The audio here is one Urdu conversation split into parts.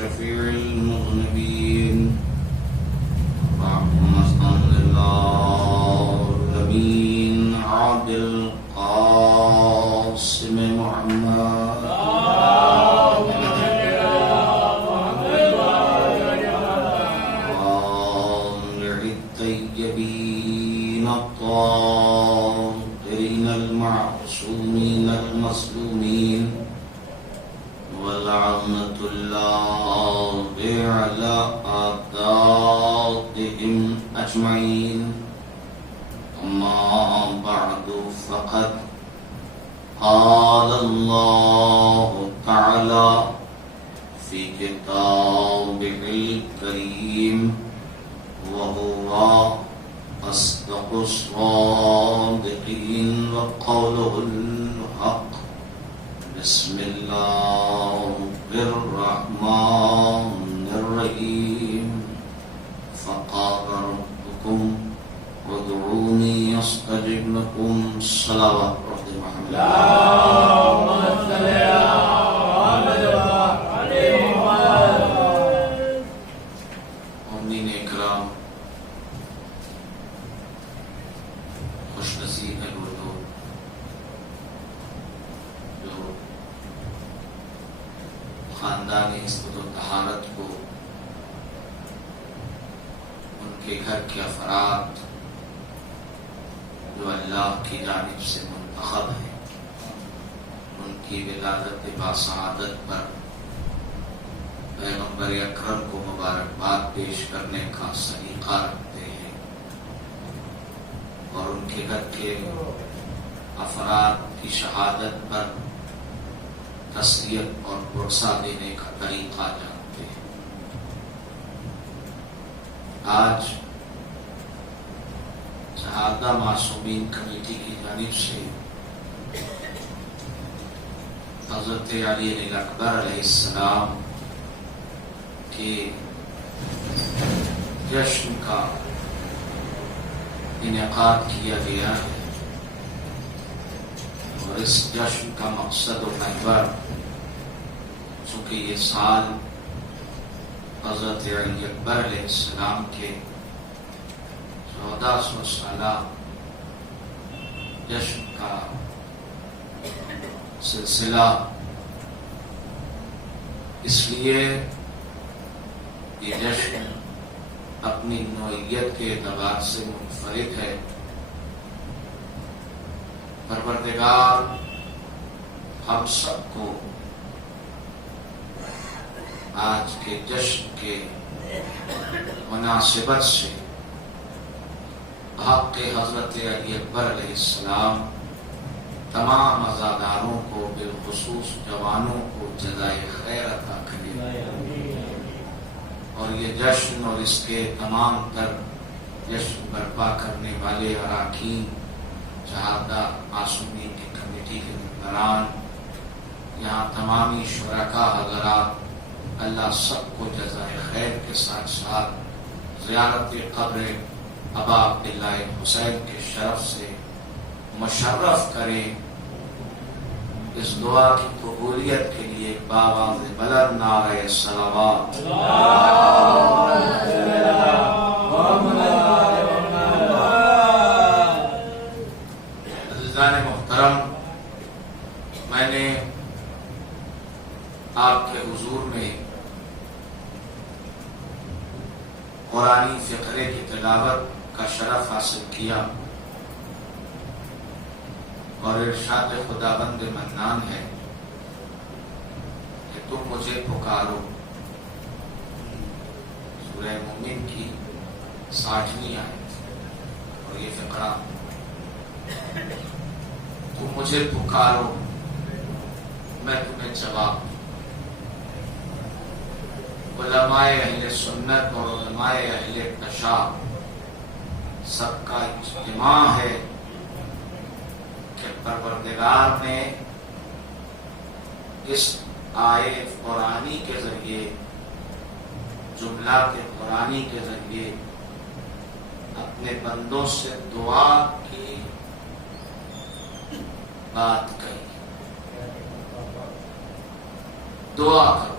شفيع المذنبين رحمة للعالمين عادل قاسم محمد الطيبين الطاهرين المعصومين المظلومين ولعنة الله على أعدائهم أجمعين أما بعد فقد قال الله تعالى في كتابه الكريم وهو أصدق الصادقين وقوله الحق بسم الله الرحمن الرحيم فقال ربكم ادعوني أستجب لكم صلوات محمد اللهم صل على محمد وعلى محمد. مومنین اکرام، خوش نصیب ہے وہ لوگ جو خاندانی عصمت و طہارت کو ان کے گھر کے افراد جو اللہ کی جانب سے منتخب ہیں ان کی ولادت باسعادت پر پیغمبر اکرم کو مبارکباد پیش کرنے کا سلیقہ رکھتے ہیں اور ان کے گھر کے افراد کی شہادت پر تسلیت اور پرسہ دینے کا طریقہ جانتے ہیں. آج شہادہ معصومین کمیٹی کی جانب سے حضرت علی اکبر علیہ السلام کے جشن کا انعقاد کیا گیا ہے اور اس جشن کا مقصد و محور چونکہ یہ سال حضرت علی اکبر علیہ السلام کے 1400 سالہ جشن کا سلسلہ اس لیے یہ جشن اپنی نوعیت کے اعتبار سے منفرد ہے. پروردگار ہم سب کو آج کے جشن کے مناسبت سے حق حضرت علی اکبر علیہ السلام تمام عزاداروں کو بالخصوص جوانوں کو جزائے خیر عطا کرے اور یہ جشن اور اس کے تمام تر جشن برپا کرنے والے اراکین شہادہ معصومین کی کمیٹی کے ممبران یہاں تمامی شرکاء حضرات اللہ سب کو جزائے خیر کے ساتھ ساتھ زیارت قبر ابا عبداللہ حسین کے شرف سے مشرف کرے. اس دعا کی قبولیت کے لیے بآواز بلند نعرہ صلوات عزیزان محترم، میں نے آپ کے حضور میں قرآنی فقرے کی تلاوت کا شرف حاصل کیا اور ارشاد خداوند منان ہے کہ تم مجھے پکارو. سورہ مومن کی 60ویں آیت اور یہ فقرہ تم مجھے پکارو میں تمہیں جواب دوں. علماء اہل سنت اور علماء اہل تشاع سب کا اجتماع ہے کہ پروردگار نے اس آیت قرآنی کے ذریعے جملات قرآنی کے ذریعے اپنے بندوں سے دعا کی بات کہی. دعا کرو.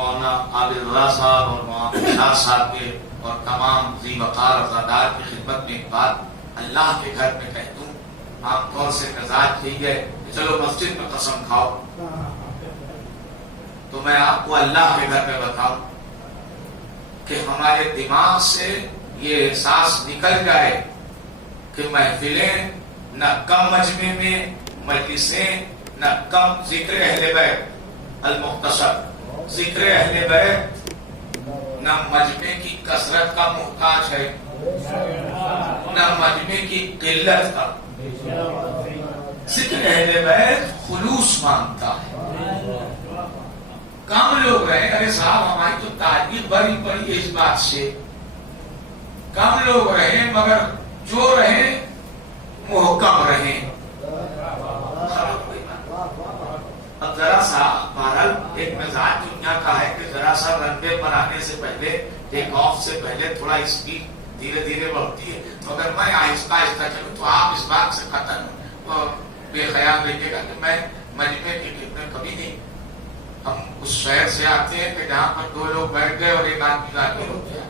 مولانا عابد اللہ صاحب اور مولانا شاہ صاحب کے اور تمام ذی وقار عزادار کی خدمت میں ایک بات اللہ کے گھر میں کہہ دوں. عام طور سے مزاج یہی ہے کہ چلو مسجد میں قسم کھاؤ، تو میں آپ کو اللہ کے گھر میں بتاؤں کہ ہمارے دماغ سے یہ احساس نکل جائے کہ محفلیں نہ کم مجمع میں، مجلسیں نہ کم ذکر اہل بیت المختصر، ذکر اہل بیت نہ مجمع کی کثرت کا محتاج ہے نہ مجمع کی قلت کا. ذکر اہل بیت خلوص مانگتا ہے. کم لوگ رہے، ارے صاحب ہماری تو تعریف بڑی پڑی ہے اس بات سے، کم لوگ رہے مگر جو رہے محکم رہے. اب ذرا سا بہرحال ایک مزاج دنیا کا ہے کہ ذرا سا رنبے پر آنے سے پہلے، ٹیک آف سے پہلے تھوڑا اسپیڈ دھیرے دھیرے بڑھتی ہے. تو اگر میں آہستہ آہستہ چلوں تو آپ اس بات سے قطعاً بے خیال رہیے گا کہ میں مجمع کی خدمت کبھی نہیں. ہم اس شہر سے آتے ہیں کہ جہاں پر دو لوگ بیٹھ گئے اور ایک آدمی لاتے ہو گیا.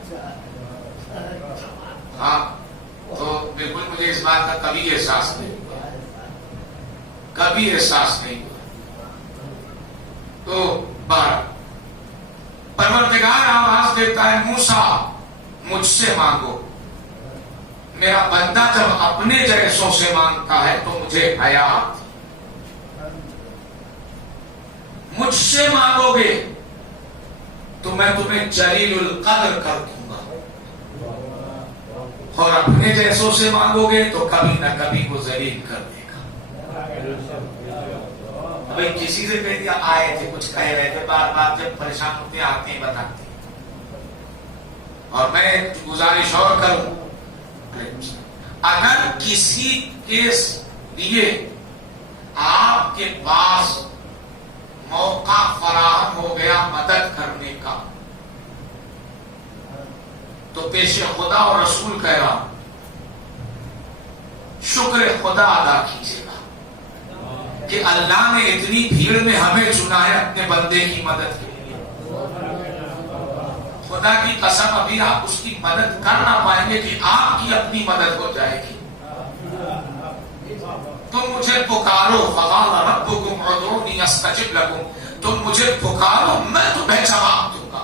ہاں، تو بالکل مجھے اس بات کا کبھی احساس نہیں ہوا، کبھی احساس نہیں ہوا. تو بہرحال پروردگار آواز دیتا ہے موسیٰ مجھ سے مانگو. میرا بندہ جب اپنے جیسوں سے مانگتا ہے تو مجھے حیا آتی. مجھ سے مانگو گے تو میں تمہیں جلیل القدر کر دوں گا، اور اپنے جیسوں سے مانگو گے تو کبھی نہ کبھی وہ ذلیل کر دے گا. بھائی کسی سے کہہ دیا آئے تھے کچھ کہہ رہے تھے، بار بار جب پریشان ہوتے آتے ہیں بتاتے ہیں. اور میں گزارش اور کروں، اگر کسی کے لیے آپ کے پاس موقع فراہم ہو گیا مدد کرنے کا تو پیش خدا اور رسول کہہ رہا ہوں شکر خدا ادا کیجیے گا کہ اللہ نے اتنی بھیڑ میں ہمیں چنا ہے اپنے بندے کی مدد کے لیے. خدا کی قسم ابھی آپ اس کی مدد کر نہ پائیں گے کہ آپ کی اپنی مدد ہو جائے گی. تم مجھے پکارو فقال ربکم ادعونی استجب لکم، تم مجھے پکارو میں تمہیں جواب دوں گا.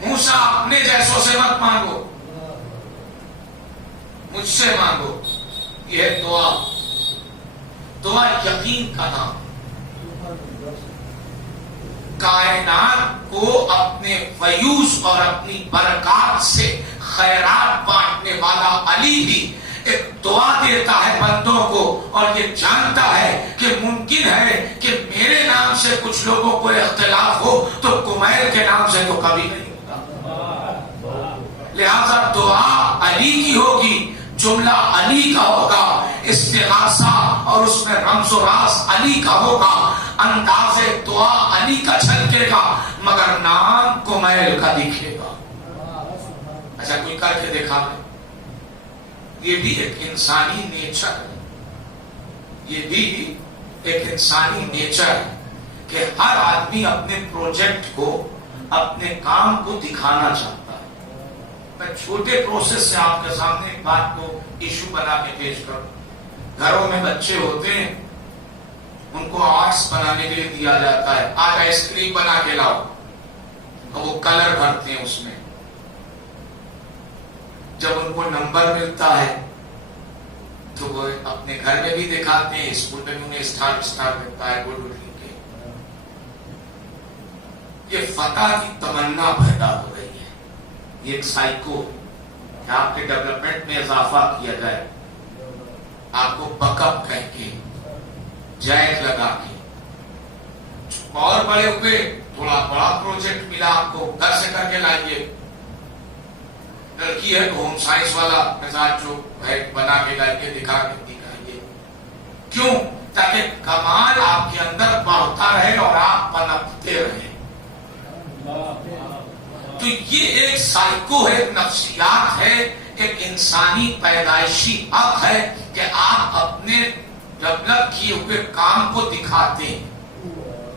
موسیٰ اپنے جیسوں سے مت مانگو، مجھ سے مانگو. یہ دعا، دعا یقین کا نام. کائنات کو اپنے فیوز اور اپنی برکات سے خیرات بانٹنے والا علی بھی ایک دعا دیتا ہے بندوں کو، اور یہ جانتا ہے کہ ممکن ہے کہ میرے نام سے کچھ لوگوں کو اختلاف ہو تو کمیل کے نام سے تو کبھی نہیں ہوگا. لہذا دعا علی کی ہوگی، جملہ علی کا ہوگا، استغاثہ اور اس میں رمز و راز علی کا ہوگا، انداز دعا علی کا چھلکے گا مگر نام کمیل کا دکھے گا. اچھا کوئی کر کے دیکھا ہے؟ یہ بھی ایک انسانی نیچر ہے، یہ بھی ایک انسانی نیچر ہے کہ ہر آدمی اپنے پروجیکٹ کو، اپنے کام کو دکھانا چاہتا ہے. میں چھوٹے پروسیس سے آپ کے سامنے ایک بات کو ایشو بنا کے پیش کروں. گھروں میں بچے ہوتے ہیں، ان کو آرٹس بنانے کے لیے دیا جاتا ہے، آج آئس کریم بنا کے لاؤ، اور وہ کلر بھرتے ہیں اس میں. جب ان کو نمبر ملتا ہے تو وہ اپنے گھر میں بھی دکھاتے ہیں، اسکول میں بھی انہیں اسٹار ملتا ہے، گڈ لکھ کے. یہ فتح کی تمنا پیدا ہو رہی ہے. یہ ایک سائیکو کہ آپ کے ڈیولپمنٹ میں اضافہ کیا جائے، آپ کو بک اپ کہہ کے، جیک لگا کے، اور بڑے ہوئے تھوڑا بڑا پروجیکٹ ملا آپ کو، گھر سے کر کے لائیے. لڑکی ہے تو ہوم سائنس والا مزاج جو ہے بنا کے لائیے، دکھا کے دکھائیے. کیوں؟ تاکہ کمال آپ کے اندر بڑھتا رہے اور آپ پنپتے رہیں. تو یہ ایک سائیکو ہے، ایک نفسیات ہے، ایک انسانی پیدائشی حق ہے کہ آپ اپنے ڈیولپ کیے ہوئے کام کو دکھاتے ہیں.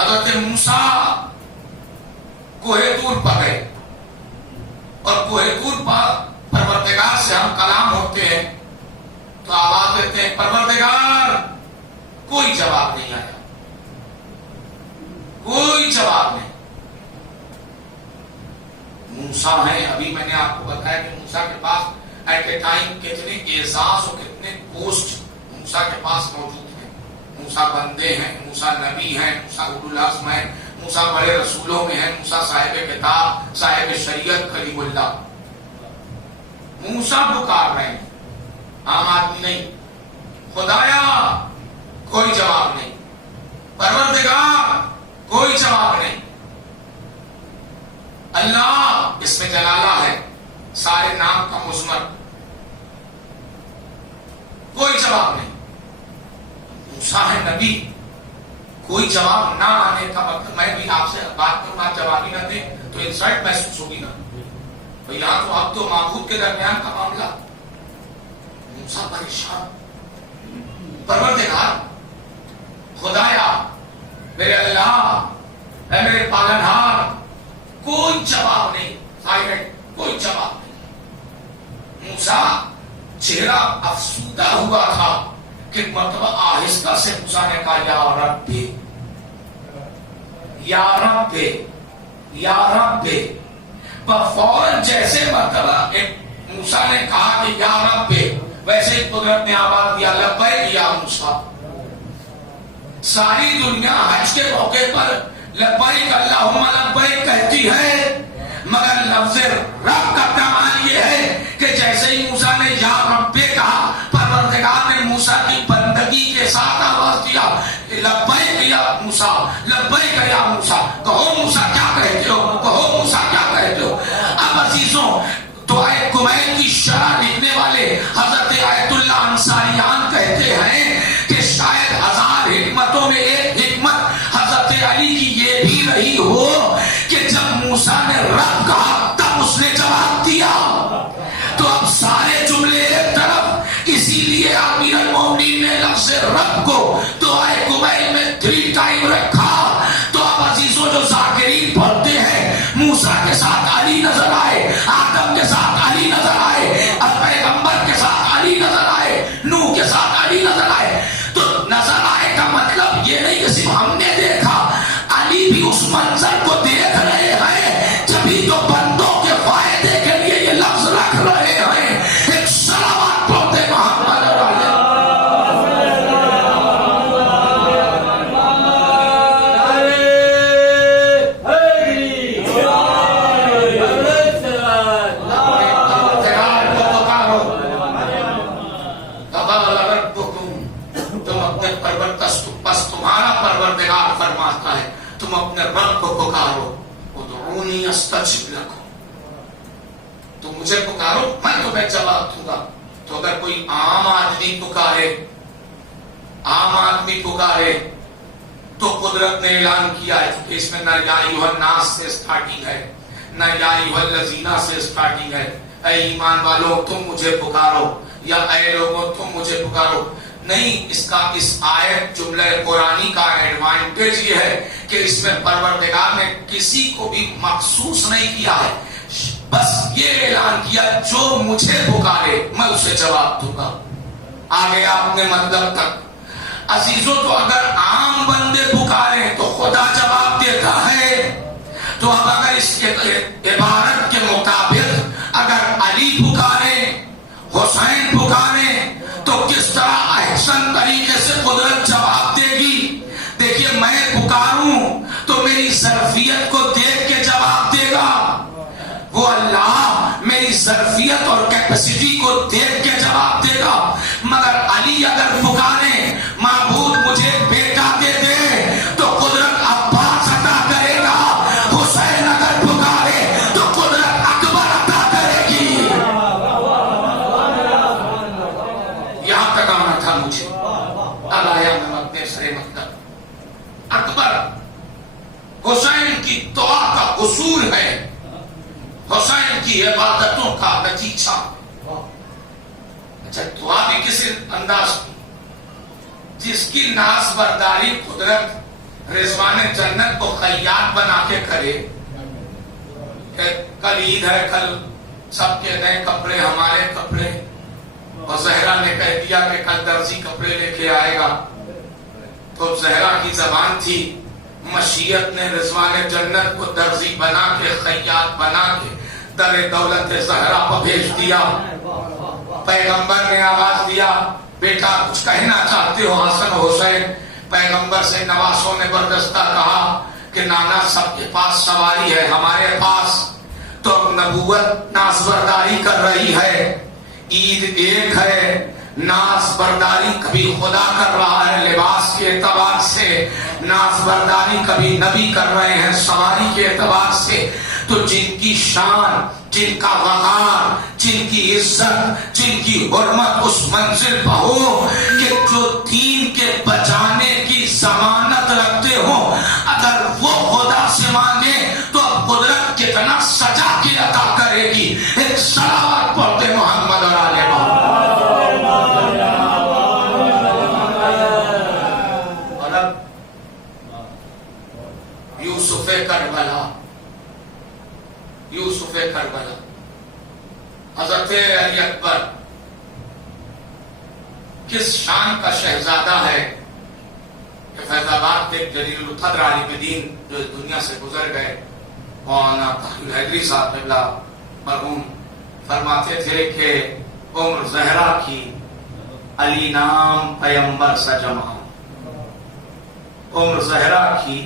حضرت موسیٰ کوہ طور پر گئے اور کوہ طور پر پروردگار سے ہم کلام ہوتے ہیں تو آواز دیتے ہیں پروردگار، کوئی جواب نہیں آیا، کوئی جواب نہیں. موسیٰ ہیں، ابھی میں نے آپ کو بتایا کہ موسیٰ کے پاس ایٹ اے ٹائم کتنے اعزاز اور کتنے پوسٹ موسیٰ کے پاس موجود ہیں. موسیٰ بندے ہیں، موسیٰ نبی ہیں، موسیٰ اولو العزم ہیں، موسیٰ بڑے رسولوں میں ہیں، موسیٰ صاحب کتاب، صاحب شریعت، کلیم اللہ. موسیٰ پکار رہے ہیں، عام آدمی نہیں. خدایا کوئی جواب نہیں، پروردگار کوئی جواب نہیں. اللہ اس میں جلالہ ہے، سارے نام کا مضمر. کوئی جواب نہیں. موسیٰ ہے نبی، کوئی جواب نہ آنے کا مطلب میں بھی آپ سے بات کروں، آپ جواب ہی نہ دیں تو انسلٹ محسوس ہوگی نا. یہاں تو اب تو معبود کے درمیان کا معاملہ. موسیٰ پریشان، پروردگار خدایا میرے اللہ، اے میرے پالنہار، کوئی جواب نہیں. سائلنٹ، کوئی جواب نہیں. موسیٰ چہرہ افسودہ ہوا تھا کہ مرتبہ آہستہ سے موسیٰ نے کہا یا رب، یا رب، یا رب. فوراً جیسے مرتبہ موسیٰ نے کہا کہ یا رب، ویسے قدرت نے آواز دیا لبیک یا موسیٰ. ساری دنیا حج کے موقع پر لبیک اللہم لبیک کہتی ہے، مگر لفظ رب کا کمال یہ ہے کہ جیسے ہی موسیٰ نے یا رب کہا، پروردگار نے موسیٰ کی بندگی کے ساتھ آواز دیا لبیک یا موسیٰ، لبیک یا موسیٰ. کہو موسیٰ کیا کہتے ہو، کہو موسیٰ کیا کہتے ہو. اب عزیزوں، دعائے کمیل کی شرح لکھنے والے حضرت آیت اللہ انصاریان کہتے ہیں کہ شاید 1000 حکمتوں میں ایک حکمت حضرت علی کی یہ بھی رہی ہو کہ جب موسیٰ نے رب کہا تب اس نے جواب دیا. تو اب سارے جملے ایک طرف، اسی لیے امیر المومنین نے لفظ رب کو دعائے کمیل میں 3 ٹائم رکھا. تو اب عزیزوں جو ذاکرین پڑھتے ہیں، موسیٰ کے ساتھ علی نظر آئے، آدم کے ساتھ علی نظر آئے، پیغمبر کے ساتھ علی نظر آئے، نوح کے ساتھ علی نظر آئے. تو نظر آئے کا مطلب یہ نہیں کہ صرف ہم نے دیکھا، علی بھی اس منظر کو دیکھ رہے ہیں، جبھی تو بندوں کے فائدے کے لیے یہ لفظ رکھ رہے ہیں. ایک صلوات پڑھتے محمد علیہ. پروردگار فرماتا ہے تم اپنے رب کو پکارو، ادعونی استجب لکم، تم مجھے پکارو میں تمہیں جواب دوں گا. تو اگر کوئی عام آدمی پکارے، عام آدمی پکارے تو قدرت نے اعلان کیا ہے کہ اس میں نہ یا ایھا الناس سے سٹارٹنگ ہے، نہ یا ایھا الذین سے سٹارٹنگ ہے. اے ایمان والو تم مجھے پکارو، یا اے لوگوں تم مجھے پکارو. نہیں، اس کا اس آیت جملہ قرآنی کا ایڈوانٹیج یہ ہے کہ اس میں پروردگار نے کسی کو بھی مخصوص نہیں کیا ہے، بس یہ اعلان کیا جو مجھے پکارے میں اسے جواب دوں گا. آگے آپ نے مطلب تک. عزیزوں تو اگر عام بندے پکارے تو خدا جواب دیتا ہے. تو اب اگر اس کے عبارت کے مطابق اگر علی پکارے، حسین پکارے تو کس طرح احسن طریقے سے قدرت جواب دے گی. دیکھیے میں پکاروں تو میری ظرفیت کو دیکھ کے جواب دے گا، وہ اللہ میری ظرفیت اور کیپیسٹی کو دیکھ کے جواب دے گا. مگر علی اگر پکارے معبود مجھے بیٹا دے دے تو قدرت عباس عطا کرے گا. حسین اگر پکارے تو قدرت اکبر عطا کرے گی. یہاں تک آنا تھا مجھے، اب آیا میں اپنے سرے مطلب. اکبر حسین کی دعا کا اصول ہے، حسین کی عبادتوں کا نتیجہ. اچھا دعا بھی کسی انداز کی جس کی ناز برداری قدرت رضوان جنت کو خیاط بنا کے کرے کہ کل عید ہے، کل سب کے نئے کپڑے، ہمارے کپڑے، اور زہرا نے کہہ دیا کہ کل درزی کپڑے لے کے آئے گا، تو زہرا کی زبان تھی، مشیت نے رضوان جنت کو درزی بنا کے، خیاط بنا کے در دولت زہرا کو بھیج دیا۔ پیغمبر نے آواز دیا، بیٹا کچھ کہنا چاہتے ہو حسن حسین؟ پیغمبر سے نواسوں نے بردستہ کہا کہ نانا سب کے پاس سواری ہے، ہمارے پاس تو نبوت ناز برداری کر رہی ہے، عید ایک ہے، ناز برداری کبھی خدا کر رہا ہے لباس کے اعتبار سے، ناز برداری کبھی نبی کر رہے ہیں سواری کے اعتبار سے، تو جن کی شان، جن کا وقار، جن کی عزت، جن کی حرمت اس منزل پر ہو کہ جو دین کے بچانے کی ضمانت رکھتے ہو، اگر وہ خدا سے مانگے تو اب قدرت کتنا سجا کے عطا کرے گی۔ ایک صلوات پڑھتے محمد اور آل محمد۔ اور اب یوسف کربلا، یوسف کربلا، حضرت علی اکبر کس شان کا شہزادہ ہے کہ فیض آباد کے جلیل القدر عالم دین جو اس دنیا سے گزر گئے، مولانا تقی الحیدری صاحب قبلہ مرحوم فرماتے تھے کہ عمر زہرا کی علی نام پیمبر سا جمال، عمر زہرا کی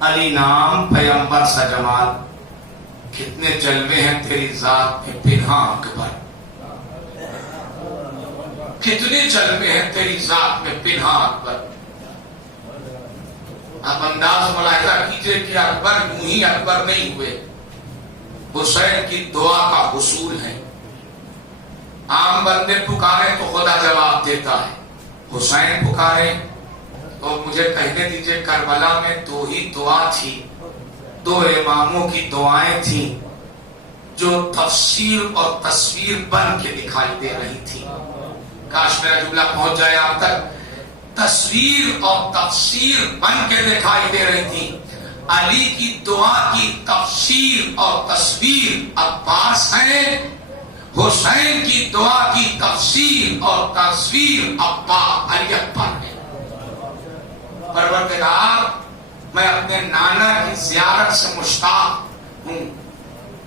علی نام پیمبر سا جمال، کتنے جلوے ہیں تیری ذات میں پنہاں اکبر، کتنے جلوے ہیں تیری ذات میں پنہاں اکبر۔ آپ انداز ملاحظہ کیجئے کہ اکبر یوں ہی اکبر نہیں ہوئے، حسین کی دعا کا حصول ہے۔ عام بندے پکارے تو خدا جواب دیتا ہے، حسین پکارے تو مجھے کہنے دیجئے کربلا میں دو ہی دعا تھی، دو اماموں کی دعائیں تھیں جو تفسیر اور تصویر بن کے دکھائی دے رہی تھی۔ کاش میرا جملہ پہنچ جائے آپ تک۔ تصویر اور تفسیر بن کے دکھائی دے رہی تھی۔ علی کی دعا کی تفسیر اور تصویر عباس ہے، حسین کی دعا کی تفسیر اور تصویر علی اکبر ہے۔ پروردگار، میں اپنے نانا کی زیارت سے مشتاق ہوں،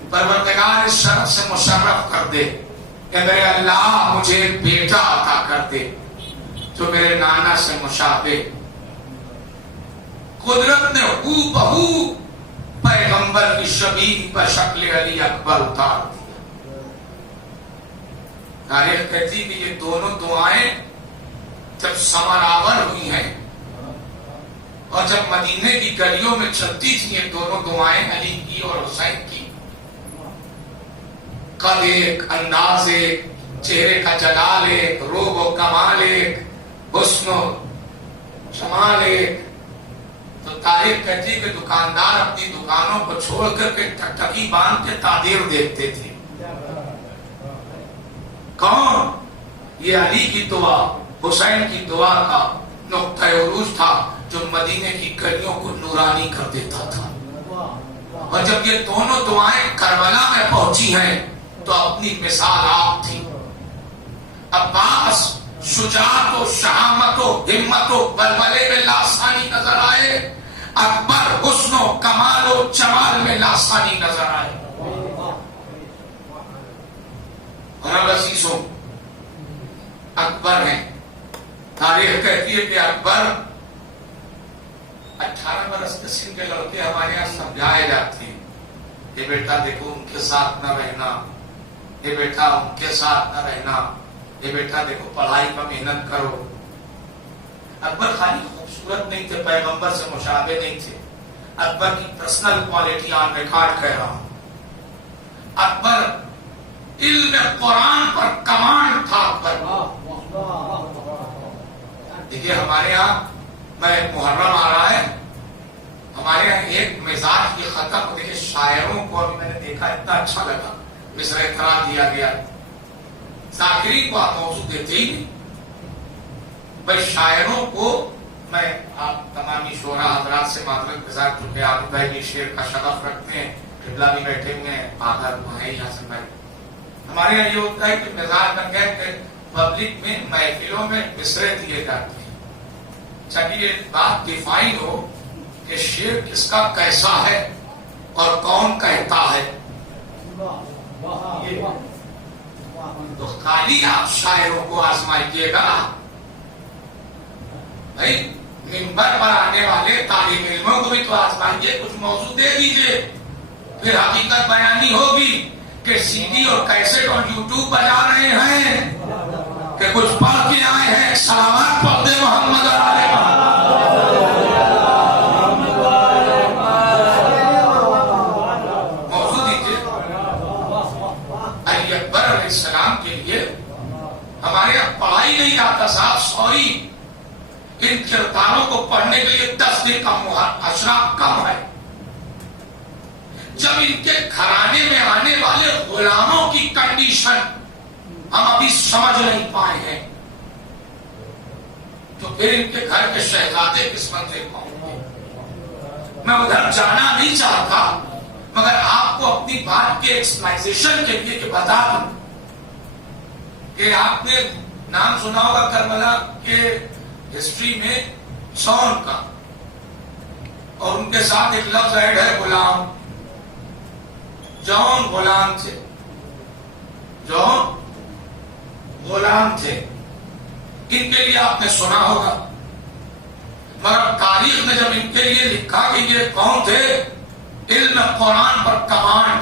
پروردگار اس شرف سے مشرف کر دے کہ میرے اللہ مجھے ایک بیٹا عطا کر دے جو میرے نانا سے مشابہ۔ قدرت نے ہو بہو پیغمبر کی شبیہ بشکل علی اکبر اتار دیا۔ تاریخ کہتی کہ یہ دونوں دعائیں جب ثمرآور ہوئی ہیں اور جب مدینے کی گلیوں میں چلتی تھی یہ دونوں دعائیں، علی کی اور حسین کی، قد ایک، انداز ایک، چہرے کا جلال ایک، روب و کمال ایک، حسن و جمال ایک، تو تاریخ کہتی کہ دکاندار اپنی دکانوں کو چھوڑ کر کے ٹکٹکی باندھ کے تعبیر دیکھتے تھے۔ کون؟ یہ علی کی دعا، حسین کی دعا کا نقطہ عروج تھا جو مدینے کی گلیوں کو نورانی کر دیتا تھا۔ اور جب یہ دونوں دعائیں کربلا میں پہنچی ہیں تو اپنی مثال آپ تھی۔ عباس شجاعت و شہامت و ہمت و بلبلے میں لاسانی نظر آئے، اکبر حسن و کمال و جمال میں لاسانی نظر آئے۔ اور عزیزوں، اکبر ہیں، تاریخ کہتی ہے کہ اکبر 18 برس کے سن کے لڑکے ہمارے یہاں سمجھائے جاتے ہیں کہ بیٹا دیکھو ان کے ساتھ نہ رہنا، یہ بیٹا ان کے ساتھ نہ رہنا، یہ بیٹا دیکھو پڑھائی پر محنت کرو۔ اکبر خالی خوبصورت نہیں تھے، پیغمبر سے مشابہ نہیں تھے، اکبر کی پرسنل کوالٹی آن ریکارڈ کہہ رہا ہوں۔ اکبر علم قرآن پر کمانڈ تھا۔ اکبر دیکھیے ہمارے یہاں میں محرم آ رہا ہے، ہمارے یہاں ایک مزاج کی ختم، دیکھیے شاعروں کو ابھی میں نے دیکھا اتنا اچھا لگا، مصر اعتراض دیا گیا، ذاکرین کو آپ موضوع دیتے ہی نہیں، بھائی شاعروں کو میں آپ تمامی شعراء حضرات سے معذرت گزار چونکہ عابد بھائی بھی شعر کا شغف رکھتے ہیں، قبلہ بھی بیٹھے ہوئے ہیں، آدھا ہے حسن بھائی. ہمارے یہاں یہ ہوتا ہے کہ مزاج بن گئے کہ پبلک میں محفلوں میں مصرے دیے جاتے ہیں. چلیے یہ بات ڈیفائن ہو کہ شعر کس کا کیسا ہے اور کون کہتا ہے. تو خالی آپ شاعروں کو آزمائیے گا بھائی، منبر پر آنے والے طالب علموں کو بھی تو آزمائیے، کچھ موضوع دے دیجئے، پھر حقیقت بیانی ہوگی کہ سی ڈی اور کیسٹ اور یوٹیوب بجا رہے ہیں کہ کچھ پڑھ کے آئے ہیں. سلامات پڑھ دے محمد اور آل محمد. موضوع دیجئے. علی اکبر علیہ السلام کے لیے ہمارے یہاں پڑھائی نہیں آتا صاحب، سوری، ان کرداروں کو پڑھنے کے لیے 10 دن کا اشرا کم ہے. جب ان کے گھرانے میں آنے والے غلاموں کی کنڈیشن ہم ابھی سمجھ نہیں پائے ہیں تو پھر ان کے گھر کے شہزادے کس منزل پہنچ گے. میں ادھر جانا نہیں چاہتا مگر آپ کو اپنی بات کے ایکسپلائزیشن کے لیے کہ بتا دوں کہ آپ نے نام سنا ہوگا کربلا کے ہسٹری میں سون کا، اور ان کے ساتھ ایک لفظ ایڈ ہے غلام. جون غلام تھے، جون غلام تھے. ان کے لیے آپ نے سنا ہوگا مگر تاریخ میں جب ان کے لیے لکھا کہ یہ کون تھے، علم قرآن پر کمانڈ،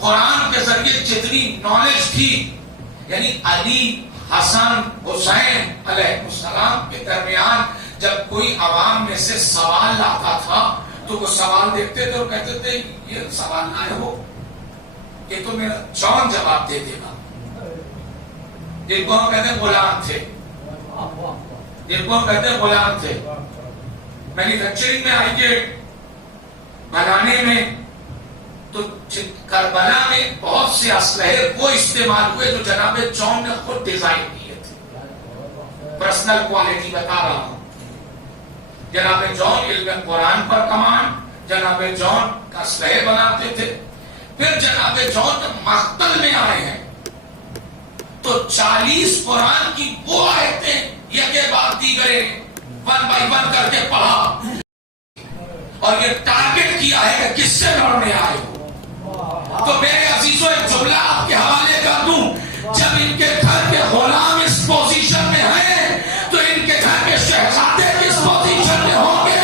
قرآن کے ذریعے جتنی نالج تھی، یعنی علی حسن حسین علیہ السلام کے درمیان جب کوئی عوام میں سے سوال لاتا تھا تو وہ سوال دیکھتے تھے اور کہتے تھے یہ سوال نہ ہو، یہ تو میرا جون جواب دے دے گا. جن کو ہم کہتے ہیں غلام تھے، جن کو ہم کہتے ہیں غلام تھے. مینوفیکچرنگ میں آئیے، بنانے میں، تو کربلا میں بہت سے اسلحے وہ استعمال ہوئے جو جناب جون نے خود ڈیزائن کیے تھے. پرسنل کوالٹی بتا رہا ہوں. جناب جون علم قرآن پر کمانڈ، جناب جون کا اسلحے بناتے تھے. پھر جناب جون مقتل میں آئے ہیں تو 40 قرآن کی وہ آیتیں یکے بعد دیگرے 1 بائی 1 کر کے پڑھا اور یہ ٹارگٹ کیا ہے کہ کس سے لڑنے آئے ہو. تو میرے عزیزوں ایک جملہ آپ کے حوالے کر دوں، جب ان کے گھر کے غلام اس پوزیشن میں ہیں تو ان کے گھر کے شہزادے کس پوزیشن میں ہوں گے.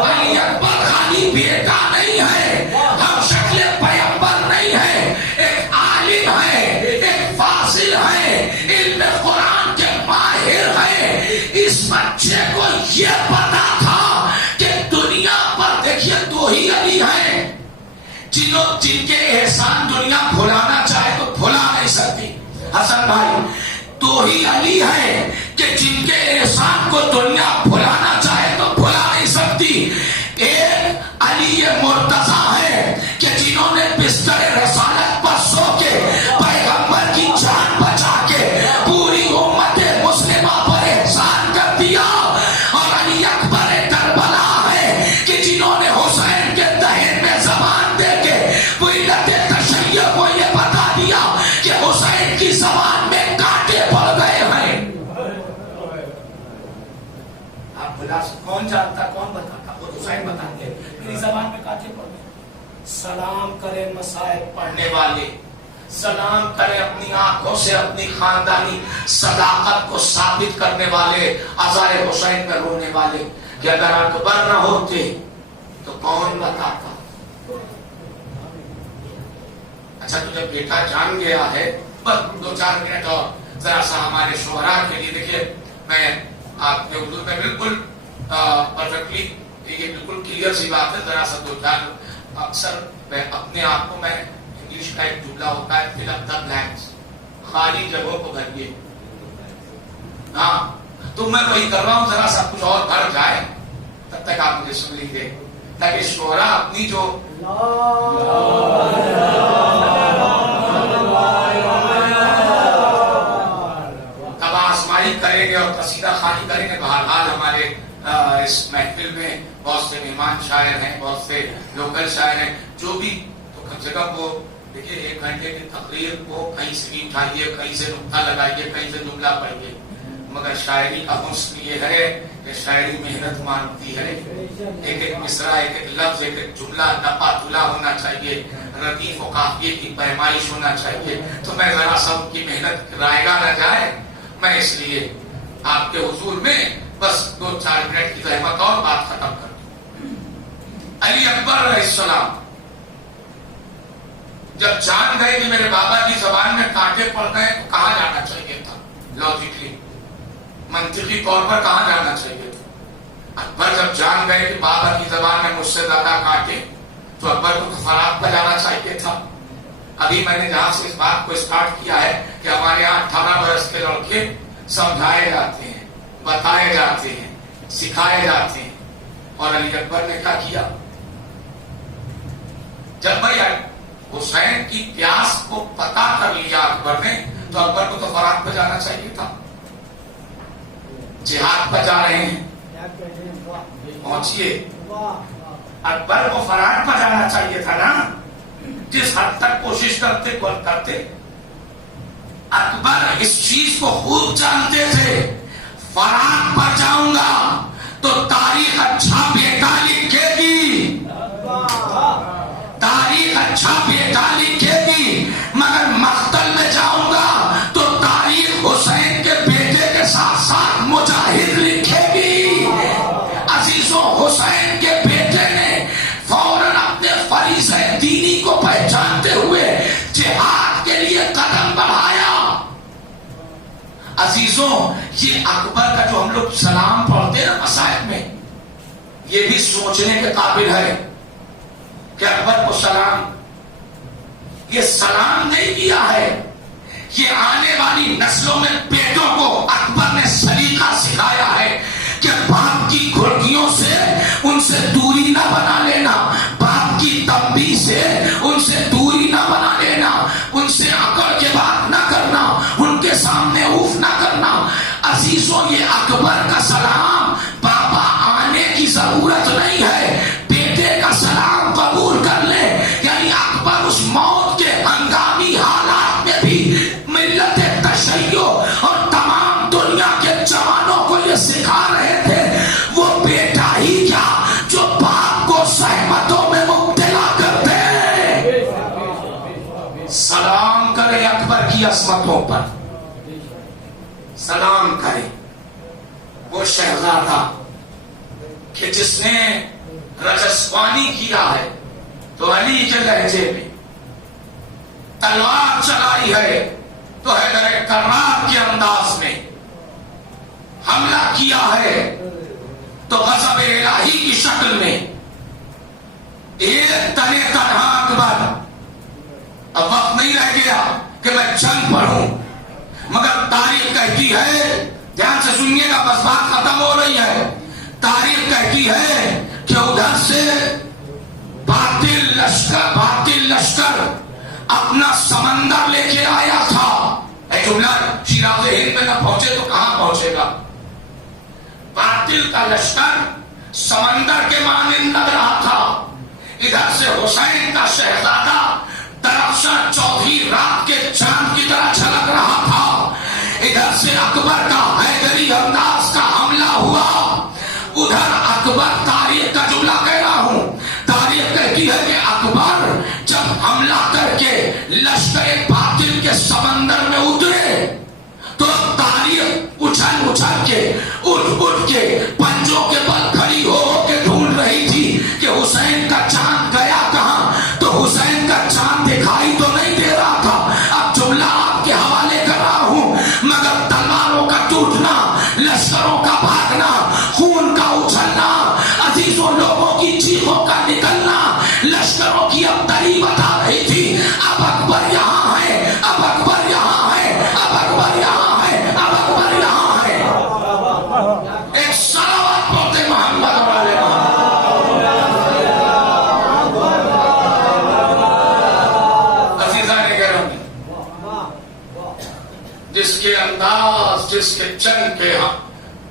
علی اکبر خالی بیٹا نہیں ہے، ہم شکل پیغمبر نہیں ہے، ایک عالم ہے، ایک فاضل ہے، علم قرآن کے ماہر ہے. اس بچے کو یہ پتا تھا کہ دنیا پر دیکھیے 2 ہی علی ہیں جن کے احسان دنیا بھلانا چاہے تو بھلا نہیں سکتی. حسن بھائی 2 ہی علی ہیں کہ جن کے احسان کو دنیا بھلانا چاہے تو بھلا نہیں سکتی. ایک علی مرتضیٰ ہے کہ جنہوں نے بستر رسالت پر سو کے پیغمبر کی جان بچا کے پوری امت مسلمہ پر احسان کر دیا. اور علی اکبر کربلا ہے کہ جنہوں نے حسین کے دہن میں زبان دے کے وحدت تشیع کو یہ بتا دیا کہ حسین کی زبان میں کانٹے پڑ گئے ہیں. آپ بلا کون جانتا، کون بتاتا؟ وہ حسین بتائیں گے میری زبان میں کانٹے پڑ گئے. سلام کرے مصائب پڑھنے والے، سلام کرے اپنی آنکھوں سے اپنی خاندانی صداقت کو ثابت کرنے والے، عزائے حسین پر رونے والے، کہ اگر اکبر نہ ہوتے تو کون بتاتا. اچھا تو جب بیٹا جان گیا ہے، بس 2-4 منٹ اور ذرا سا ہمارے شعراء کے لیے. دیکھیے میں آپ کے اردو میں بالکل پرفیکٹلی، یہ بالکل کلیئر سی بات ہے. ذرا سا 2-4 اکثر میں اپنے آپ کو، میں انگلش کا ایک جملہ ہوتا ہے فل اپ دی بلینکس، خالی جگہوں کو بھریے. ہاں تو میں وہی کر رہا ہوں، ذرا سا کچھ اور بھر جائے تب تک آپ مجھے سن لیجیے تاکہ شعراء اپنی جو تب آزمائی کریں گے اور اور قصیدہ خوانی کریں گے. بہرحال ہمارے اس محفل میں بہت سے مہمان شاعر ہیں, بہت سے لوکل شاعر ہیں, جو بھی تو کم سے کم وہ دیکھیے 1 گھنٹے کی تقریر کو کہیں سے بھی اٹھائیے, کہیں سے نقطہ لگائیے, کہیں سے جملہ پڑھیے, مگر شاعری کا حسن یہ ہے کہ شاعری محنت مانگتی ہے. ایک ایک مصرع, ایک ایک لفظ, ایک ایک جملہ نپا تلا ہونا چاہیے, ردیف و قافیے کی پیمائش ہونا چاہیے. تو میں ذرا سب کی محنت رائے گا نہ جائے, میں اس لیے آپ کے حضور میں بس 2-4 منٹ کی زحمت اور بات ختم کر دوں. علی اکبر علیہ السلام جب جان گئے کہ میرے بابا کی زبان میں کانٹے پڑ گئے تو کہاں جانا چاہیے تھا؟ لاجیکلی, منطقی طور پر کہاں جانا چاہیے تھا؟ اکبر جب جان گئے کہ بابا کی زبان میں مجھ سے زیادہ کانٹے, تو اکبر کو تو فرات پر جانا چاہیے تھا. ابھی میں نے جہاں سے اس بات کو اسٹارٹ کیا ہے کہ ہمارے یہاں 18 برس کے لڑکے سمجھائے جاتے ہیں, بتائے جاتے ہیں, سکھائے جاتے ہیں. اور علی اکبر نے کیا کیا؟ جب بھائی حسین کی پیاس کو پتا کر لیا اکبر نے, تو اکبر کو تو فرات پہ جانا چاہیے تھا. جہاد پہ جا رہے ہیں, پہنچیے. اکبر کو فرات پہ جانا چاہیے تھا نا. جس حد تک کوشش کرتے اکبر اس چیز کو خوب جانتے تھے, فرات پر جاؤں گا تو تاریخ اچھا بیٹا لکھے گی, تاریخ اچھا بیٹا لکھے گی, مگر مقتل میں جاؤں گا تو تاریخ حسین کے بیٹے کے ساتھ ساتھ مجاہد لکھے گی. عزیزوں, حسین کے بیٹے نے فوراً اپنے فریضہ دینی کو پہچانتے ہوئے جہاد کے لیے قدم بڑھایا. عزیزوں, یہ اکبر کا جو ہم لوگ سلام پڑھتے ہیں نا مصائب میں, یہ بھی سوچنے کے قابل ہے کہ اکبر کو سلام, یہ سلام نہیں کیا ہے, یہ آنے والی نسلوں میں بیٹوں کو اکبر نے سلیقہ سکھایا ہے کہ باپ کی گھڑکیوں سے ان سے دوری نہ بنا لینا, باپ کی تنبیہ سے ان سے دوری نہ بنا لینا, ان سے اکڑ کے بات نہ کرنا, ان کے سامنے اوف نہ کرنا. عزیزوں, یہ اکبر کا سلام بابا آنے کی ضرورت نہیں ہے, بیٹے کا سلام قبول کر لے. یعنی اکبر اس موت کے ہنگامی حالات میں بھی ملت تشیع اور تمام دنیا کے جوانوں کو یہ سکھا رہے تھے, وہ بیٹا ہی کیا جو باپ کو زحمتوں میں مبتلا کر دے. سلام کرے اکبر کی عظمتوں پر, سلام کرے وہ شہزادہ کہ جس نے رجسوانی کیا ہے تو علی کے لہجے میں, تلوار چلائی ہے تو حیدر کرار کے انداز میں, حملہ کیا ہے تو غضب الہی کی شکل میں. ایک تنے تنہا اکبر, اب وقت نہیں رہ گیا کہ میں جنگ پڑھوں, مگر تاریخ کہتی ہے, دھیان سے سنیے گا, بس بات ختم ہو رہی ہے. تاریخ کہتی ہے کہ ادھر سے باطل لشکر اپنا سمندر لے کے آیا تھا. اے جملہ شیراز ہند میں نہ پہنچے تو کہاں پہنچے گا؟ باطل کا لشکر سمندر کے مانند لگ رہا تھا. ادھر سے حسین کا شہزادہ درخشاں چودھری رات کے چاند کی طرح جھلک رہا تھا. ادھر سے اکبر کا حیدری انداز کا حملہ ہوا. ادھر اکبر, تاریخ کا جملہ کہہ رہا ہوں, تاریخ کہتی ہے کہ اکبر جب حملہ کر کے لشکر باطل کے سمندر میں اترے تو تاریخ اچھل کے اٹھ کے پنجوں کے بل کھڑی ہو کے ڈھونڈ رہی تھی کہ حسین کا چاند گیا کہاں. تو حسین کا چاند دکھائی تو نہیں دے رہا تھا. اب جملہ آپ کے حوالے کر رہا ہوں, مگر تلواروں کا ٹوٹنا, لشکروں کا بھاگنا, خون کا اچھلنا, عزیزوں لوگوں کی چیخوں کا نکلنا, لشکروں کی اب تری بتا رہی تھی اب اکبر یہاں ہے, اب اکبر یہاں ہے, اب اکبر یہاں ہے, اب اکبر یہاں ہے. ایک صلوات پڑھتے محمد اور آل محمد. جس کے انداز, جس کے چن کے